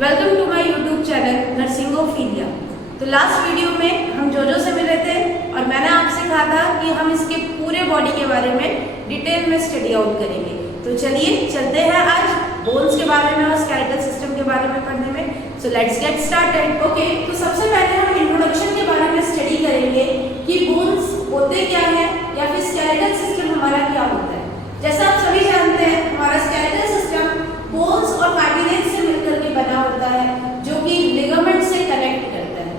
Welcome to my YouTube channel Nursingophilia. तो last video में हम जोजो से मिले थे और मैंने आपसे कहा था कि हम इसके पूरे बॉडी के बारे में डिटेल में स्टडी आउट करेंगे। तो चलिए चलते हैं आज बोन्स के बारे में और स्केलेटल सिस्टम के बारे में पढ़ने में। So let's get started. Okay, तो सबसे पहले हम इंट्रोडक्शन के बारे में स्टडी करेंगे कि बोन्स होते क्या है या फिर स्केलेटल सिस्टम हमारा क्या होता है। जैसा आप सभी जानते हैं, हमारा स्केलेटल सिस्टम बोन्स और कार्टिलेज से मिलकर के बना होता है, जो कि लिगामेंट से कनेक्ट करता है।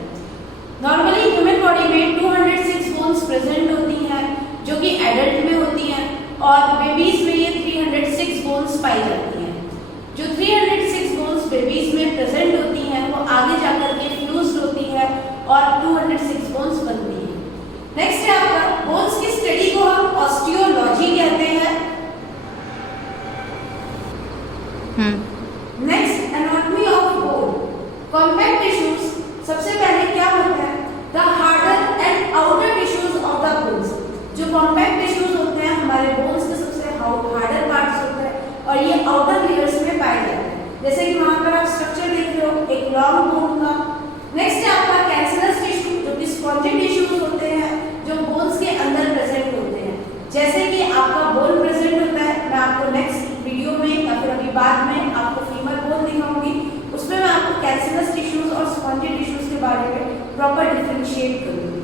नॉर्मली ह्यूमन बॉडी में 206 बोन्स प्रेजेंट होती हैं, जो कि एडल्ट में होती हैं, और बेबीज में ये 306 बोन्स पाई जाती हैं। जो 306 बोन्स बेबीज में प्रेजेंट होती हैं, वो आगे जाकर के फ्यूज्ड होती है और 206 बोन्स बनती है। नेक्स्ट है आपका बोन्स की स्टडी को हम ऑस्टियोलॉजी कहते हैं। Next, anatomy of bone. Compact tissues, सबसे पहले क्या होता है, the harder and outer tissues of the bones. जो कॉम्पैक्ट टिश्यूज होते हैं हमारे बोन्स के सबसे हार्डर पार्ट्स होते हैं और ये आउटर लेयर्स में पाए जाते हैं। जैसे कि वहां पर आप स्ट्रक्चर देख रहे हो एक लॉन्ग बोन का। नेक्स्ट है आपका कैंसरस टिश्यू, जो कि स्पॉन्जी टिश्यूज होते हैं, जो बोन्स के अंदर प्रेजेंट होते हैं। जैसे कि आपका बोन प्रेजेंट होता है, मैं आपको नेक्स्ट वीडियो में या फिर अभी बाद में आपको फीमर बोन दिखाऊंगी, उसमें मैं आपको कैंसरस टिश्यूज और स्पॉन्जी टिश्यूज के बारे में प्रॉपर डिफरेंशिएट करूंगी।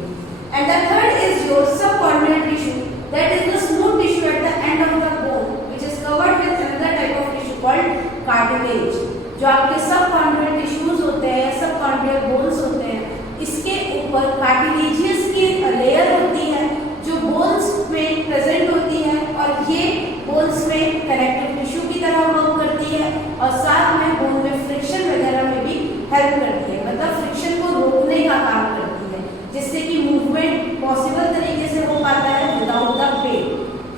And the third is your subcorneal tissue, that is the smooth tissue at the end of the bone which is covered with another type of tissue called cartilage. जो आपके सबकॉर्नियल tissues होते हैं, सबकॉर्नियल bones होते हैं, इसके ऊपर cartilaginous की layer होती है जो बोन्स में प्रेजेंट होती है, और ये बोन्स में कनेक्टिव टिश्यू की तरह वर्क करती है और साथ में बोन में फ्रिक्शन वगैरह में भी हेल्प करती है, मतलब फ्रिक्शन को रोकने का काम करती है, जिससे कि मूवमेंट पॉसिबल तरीके से हो पाता है without the pen.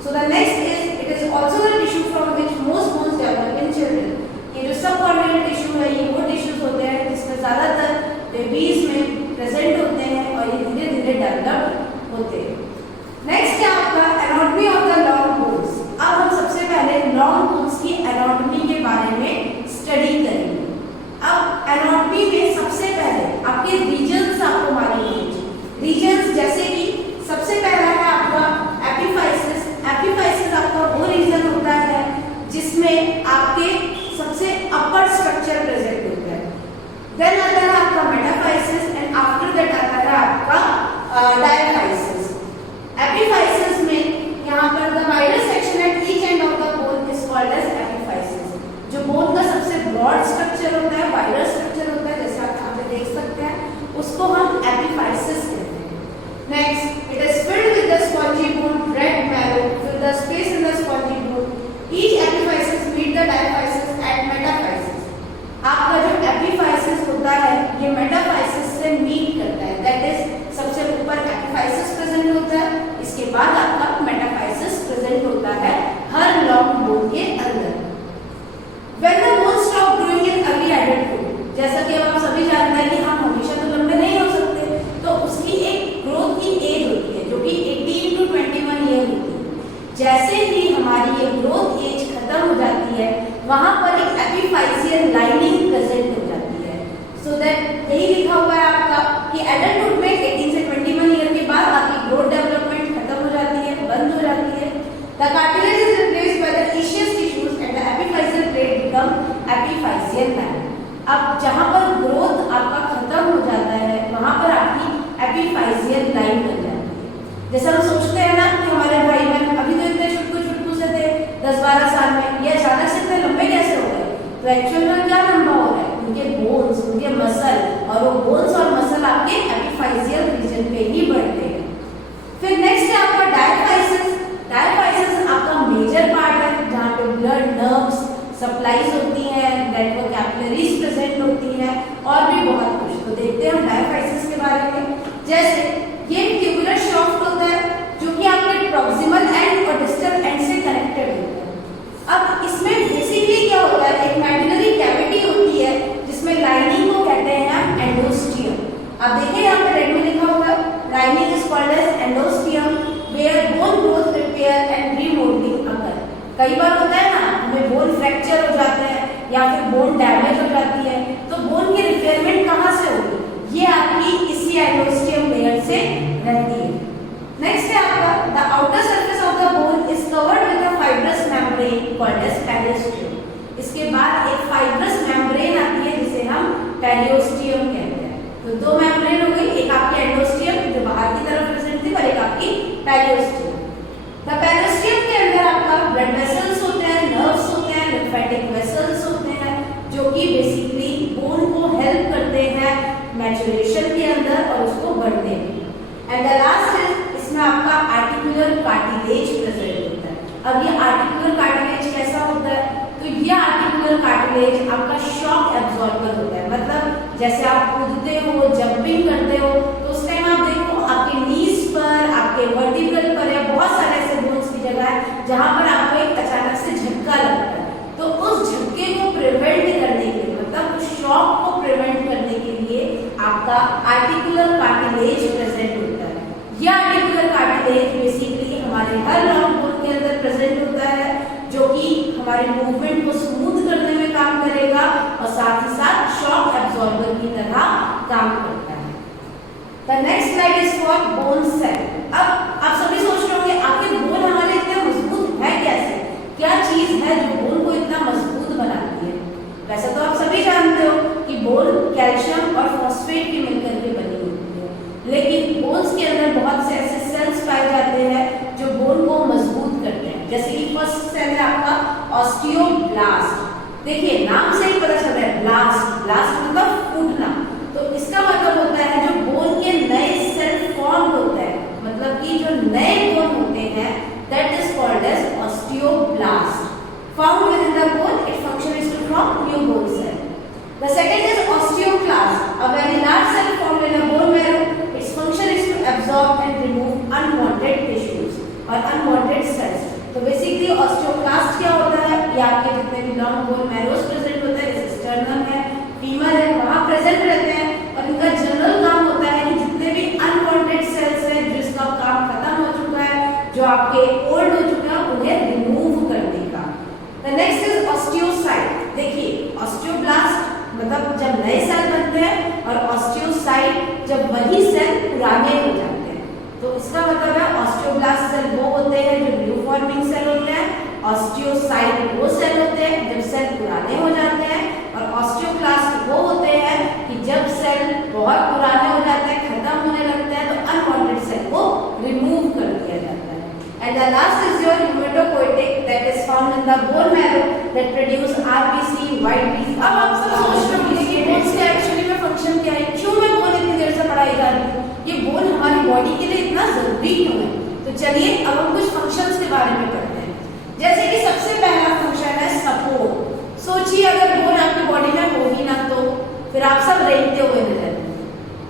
So the next is it is also the tissue from which most bones develop in children. ये जो सबकॉर्नियल टिश्यू है, ये वो टिश्यूज होते हैं जिसमें ज्यादातर बेबीज में प्रेजेंट होते हैं और ये धीरे धीरे डेवलप होते हैं। नेक्स्ट है आपका anatomy of the long bones. अब हम सबसे पहले लॉन्ग बोन्स की एनाटॉमी के बारे में स्टडी करेंगे। अब एनाटॉमी में सबसे पहले आपके रीजन्स आपको मालूम होंगे। रीजन्स जैसे कि सबसे पहला है आपका एपिफाइसिस। एपिफाइसिस आपका वो रीजन होता है जिसमें आपके सबसे अपर स्ट्रक्चर प्रेजेंट होता है। देन आता है आपका मेटाफाइसिस एंड आफ्टर दैट आता है आपका डायफाइसिस। एपिफाइसिस में यहाँ पर the wider section at each end of the bone is called as epiphysis. जो बोन का सबसे ब्रॉड स्ट्रक्चर होता है, वाइडर स्ट्रक्चर होता है, जैसे आप यहाँ पे देख सकते हैं, उसको हम एपिफाइसिस कहते हैं। Next, it is filled with the spongy bone, red marrow, fill the space in the spongy bone. Each epiphysis meet the diaphysis at metaphysis. आपका जो एपिफाइसिस होता है ये मेटाफाइसिस से मीट करता है, दैट इज सबसे ऊपर एपिफाइसिस प्रेजेंट होता है, इसके बाद आपका मेटाफाइसिस प्रेजेंट होता है हर लॉन्ग बोन के अंदर। When the bone stop growing in early adulthood, जैसा कि अब आप सभी जानते हैं कि हम हमेशा तो लंबे नहीं हो सकते, तो उसकी एक ग्रोथ की एज होती है जो कि 18 to 21 ईयर होती है। जैसे ही हमारी ये ग्रोथ एज खत्म हो जाती है, वहां पर एक एपिफाइसियल लाइनिंग प्रेजेंट हो जाती है। सो दैट यही लिखा हुआ है आपका कि एडल्टहुड में 18 से 21 ईयर के बाद आपकी ग्रोथ डेवलपमेंट खत्म हो जाती है, बंद हो जाती है। The cartilage is replaced by the osseous tissues and the epiphyseal plate become epiphyseal man. अब जहां पर ग्रोथ आपका खत्म हो जाता है, वहां पर आपकी एपिफाइसियल लाइन बन जाती है। जैसे हम सोचते हैं ना कि हमारे भाई बहन अभी तो इतने छुटकू से थे 10-12 साल में, ये अचानक से इतने लंबे कैसे हो गए? तो एक्चुअल में क्या लंबा हो रहा है? उनके बोन्स, उनके मसल, और वो बोन्स और मसल आपके एपिफाइसियल रीजन पे ही बढ़ते हैं। फिर नेक्स्ट है आपका डायफाइसिस। डायफाइसिस आपका मेजर पार्ट है जहाँ पे ब्लड नर्व्स सप्लाईज होती हैं, नेटवर्क कैपिलरीज प्रेजेंट होती हैं और भी बहुत कुछ। तो देखते हैं हम डायफाइसिस के बारे में। जैसे ये ट्यूबुलर शाफ्ट होता है जो कि आपके प्रॉक्सिमल एंड और डिस्टल एंड से कनेक्टेड होता है। अब इसमें बेसिकली क्या होता है, एक मेडुलरी कैविटी होती है जिसमें लाइनिंग को कहते हैं हम एंडोस्टियम। अब देखिए यहाँ पे रेड में लिखा हुआ है, lining is called as endosteum where bone growth repair and remodelling occur. कई बार होता है ना, हमें बोन फ्रैक्चर हो जाते हैं या फिर बोन डैमेज हो जाती है, तो एज पेरियोस्टियम। इसके बाद एक फाइब्रस मेम्ब्रेन आती है जिसे हम पेरियोस्टियम कहते हैं। तो दो मेम्ब्रेन हो गई, एक आपकी एंडोस्टियम जो बाहर की तरफ प्रेजेंट थी और एक आपकी पेरियोस्टियम। द पेरियोस्टियम के अंदर आपका ब्लड वेसल्स होते हैं, नर्व्स होते हैं, लिम्फेटिक वेसल्स होते हैं जो कि बेसिकली बोन को हेल्प करते हैं मैच्योरेशन के अंदर और उसको बढ़ने में। एंड द लास्ट इज इसमें आपका आर्टिकुलर कार्टिलेज प्रेजेंट होता है। अब ये आर्टिकुलर कार्टिलेज कैसा होता है? तो ये आर्टिकुलर कार्टिलेज आपका शॉक एब्जॉर्बर होता है। मतलब जैसे आप कूदते हो, जंपिंग करते हो, तो उस टाइम आप देखो आपके नीज पर, आपके वर्टिब्रल पर या बहुत सारे ऐसे बोन्स की जगह है जहां पर आपको एक अचानक से झटका लगता है। तो उस झटके को प्रिवेंट करने के लिए, मतलब उस शॉक को प्रिवेंट करने के लिए आपका आर्टिकुलर कार्टिलेज प्रेजेंट होता है। यह आर्टिकुलर कार्टिलेज बेसिकली हमारे हर लॉन्ग बोन के अंदर प्रेजेंट होता है जो कि हमारे मूवमेंट को स्मूथ करने में काम करेगा और साथ ही साथ शॉक एब्जॉर्बर की तरह काम करता है। The next slide is for bone cell। अब आप सभी सोच रहे होंगे आखिर बोन हमारे इतने मजबूत है कैसे? क्या चीज है जो बोन को इतना मजबूत बनाती है? वैसे तो आप सभी जानते हो कि बोन कैल्शियम और फॉस्फेट की मिलकर के बनी होती है, लेकिन बोन्स के अंदर बहुत से ऐसे सेल्स पाए जाते हैं जो बोन को मजबूत करते हैं। जैसे कि फर्स्ट सेल है आपका ऑस्टियोब्लास्ट। देखिए नाम से ही पता चल रहा है ब्लास्ट, ब्लास्ट मतलब फूटना। तो इसका मतलब होता है जो बोन के नए सेल फॉर्म होते हैं, मतलब कि जो नए बोन होते हैं, that is called as osteoblast. Found within the bone, it function is to form new bone cell. The second is osteoclast, a very large cell formed in a bone marrow. Its function is to absorb and remove unwanted tissues और unwanted cells. तो basically osteoclast क्या होता है? ये आपके जितने भी long bone मैरोस present होते हैं, जैसे स्टर्नम है, फीमर है, वहां प्रेजेंट रहते हैं और इनका जनरल काम होता है कि जितने भी अनवांटेड सेल्स हैं जिसका काम खत्म हो चुका है, जो आपके ओल्ड हो चुके हैं, उन्हें रिमूव करने का। The next is osteocyte. देखिए ऑस्टियोब्लास्ट मतलब जब नए सेल बनते हैं और ऑस्टियोसाइट जब वही सेल पुराने हो जाते हैं। तो इसका मतलब है ऑस्टियोब्लास्ट सेल वो होते हैं जो न्यू फॉर्मिंग सेल होते हैं, ऑस्टियोसाइट वो सेल होते हैं जब सेल पुराने हो जाते हैं, और ऑस्टियोक्लास्ट वो होते हैं कि जब सेल बहुत पुराने हो जाते हैं, खत्म होने लगते हैं, तो अनवांटेड सेल को रिमूव कर दिया जाता है। And the last is your haematopoietic that is found in the bone marrow that produce RBC, white BC. अब आप सब सोच रहे होंगे कि बोन्स का एक्चुअली में फंक्शन क्या है, क्यों मैं बोन इतनी देर से पढ़ाई जा रही हूँ, ये बोन हमारी बॉडी के लिए इतना जरूरी क्यों है? तो चलिए अब हम कुछ फंक्शंस के बारे में पढ़ते हैं। जैसे कि सबसे पहला फंक्शन है सपोर्ट। सोचिए अगर बोन आपकी बॉडी में होगी ना तो फिर आप सब रेंगते हुए नजर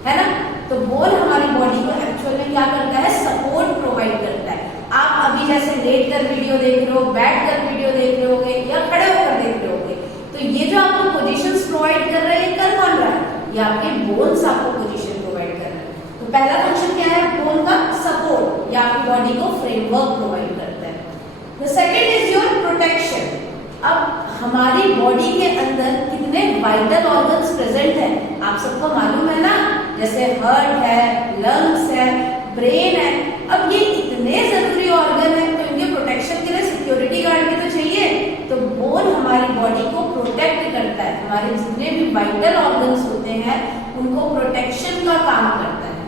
है ना। तो बोन हमारी बॉडी को एक्चुअल में क्या करता है? सपोर्ट प्रोवाइड करता है। आप अभी जैसे लेट कर वीडियो देख रहे हो, बैठ कर वीडियो देख रहे होगे या खड़े होकर देख रहे होगे, तो ये जो आपको पोजीशंस प्रोवाइड कर रहे हैं, कर कौन रहा है? ये आपके बोन्स आपको पोजीशन प्रोवाइड कर रहे हैं। तो पहला फंक्शन क्या है? बोन का सपोर्ट, या आपकी बॉडी को फ्रेमवर्क प्रोवाइड करता है। The second is your protection. अब हमारी बॉडी के अंदर कितने वाइटल ऑर्गन्स प्रेजेंट हैं आप सबको मालूम है ना, जैसे हार्ट है, लंग्स है, ब्रेन है। अब ये इतने जरूरी ऑर्गन है तो इनके प्रोटेक्शन के लिए सिक्योरिटी गार्ड भी तो चाहिए। तो बोन हमारी बॉडी को प्रोटेक्ट करता है, हमारे जितने भी वाइटल ऑर्गन्स होते हैं उनको प्रोटेक्शन का काम करता है।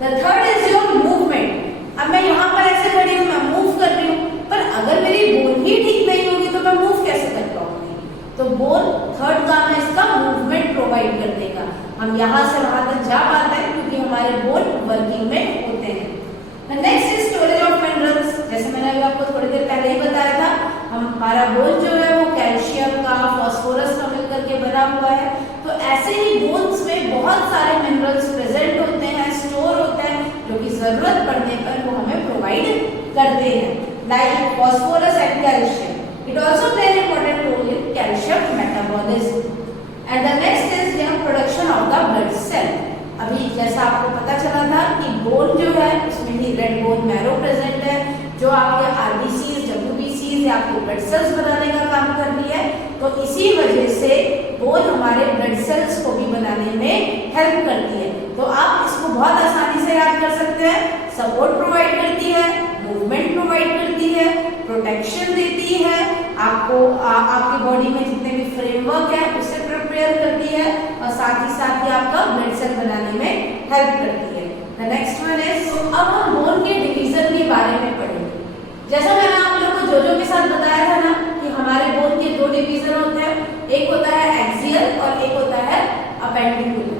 The third is your movement. अब मैं यहाँ पर ऐसे खड़ी हूँ, मैं मूव कर रही हूँ, पर अगर मेरी बोन ही ठीक नहीं होगी तो मैं मूव कैसे कर पाऊंगी? तो बोन थर्ड काम है इसका मूवमेंट प्रोवाइड करने का। हम यहाँ से वहां तक जा पाते हैं क्योंकि हमारे बोन वर्किंग में होते हैं। Next is storage of minerals. जैसे मैंने अभी आपको थोड़ी देर पहले ही बताया था, हमारा बोन जो है वो कैल्शियम का, फास्फोरस का मिलकर के बना हुआ है। तो ऐसे ही बोन्स में बहुत सारे मिनरल्स प्रेजेंट होते हैं, स्टोर होते हैं, जो कि जरूरत पड़ने पर वो हमें प्रोवाइड करते हैं, like phosphorus and calcium. It also play an important role in calcium metabolism. And the next is the production of the blood cell. अभी जैसा आपको पता चला था कि बोन जो है उसमें ही रेड बोन मैरो प्रेजेंट है, जो आपके आरबीसीज, डब्ल्यूबीसीज या आपके ब्लड सेल्स बनाने का काम कर रही है। तो इसी वजह से बोन हमारे ब्लड सेल्स को भी बनाने में हेल्प करती है। तो आप इसको बहुत आसानी से याद कर सकते हैं। सपोर्ट प्रोवाइड करती है, मूवमेंट प्रोवाइड करती है, प्रोटेक्शन देती है, आपको आपकी बॉडी में जितने भी फ्रेमवर्क है उसे प्रिपेयर करती है और साथ ही आपका ब्लड सेल बनाने में हेल्प करती है। द नेक्स्ट वन इज, अब हम बोन के डिवीजन के बारे में पढ़ेंगे। जैसा मैंने आप लोग को जो के साथ बताया था ना कि हमारे बोन के दो डिवीजन होते हैं, एक होता है एक्सियल और एक होता है अपेंडिकुलर।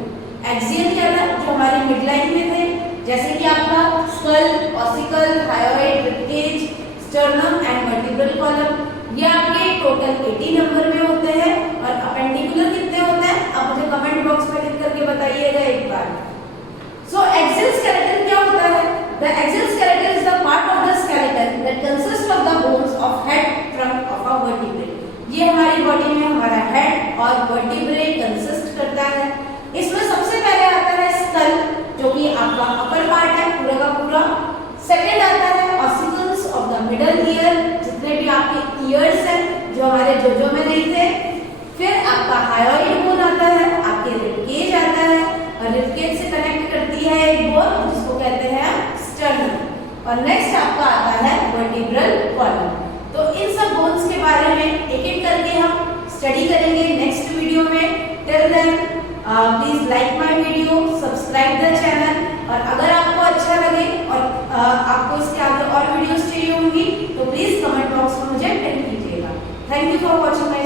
एक्सियल क्या था, जो हमारी मिडलाइन में थे, जैसे कि आपका skull, ossicle, thyroid, ribcage, sternum and vertebral column, ये आपके टोटल 80 नंबर में होते हैं। और अपेंडिकुलर कितने होते हैं, आप मुझे कमेंट बॉक्स में लिख करके बताइएगा एक बार। सो एक्सियल स्केलेटन क्या होता है? The axial skeleton is the part of the skeleton that consist of the bones of head, trunk of a vertebrae. ये हमारी बॉडी में हमारा हेड और वर्टिब्रे कंसिस्ट करता है। इसमें सबसे पहले आता है स्कल, जो कि आपका अपर पार्ट है पूरा का पूरा। सेकंड आता है ossicles of the middle ear, जितने भी आपके ईयर्स हैं जो हमारे जोजो में नहीं थे। फिर आपका हायोइड बोन आता है, आपके रिबकेज आता है और रिबकेज से कनेक्ट करती है एक बोन जिसको कहते हैं स्टर्नम। और नेक्स्ट आपका आता है वर्टिब्रल कॉलम। तो इन सब बोन्स के बारे में एक-एक करके हम स्टडी करेंगे नेक्स्ट वीडियो में। Till then please like my video, subscribe the channel, और अगर आपको अच्छा लगे और आपको इसके आगे और वीडियोस चाहिए होंगी तो प्लीज कमेंट बॉक्स में मुझे पिन कीजिएगा। Thank you for watching my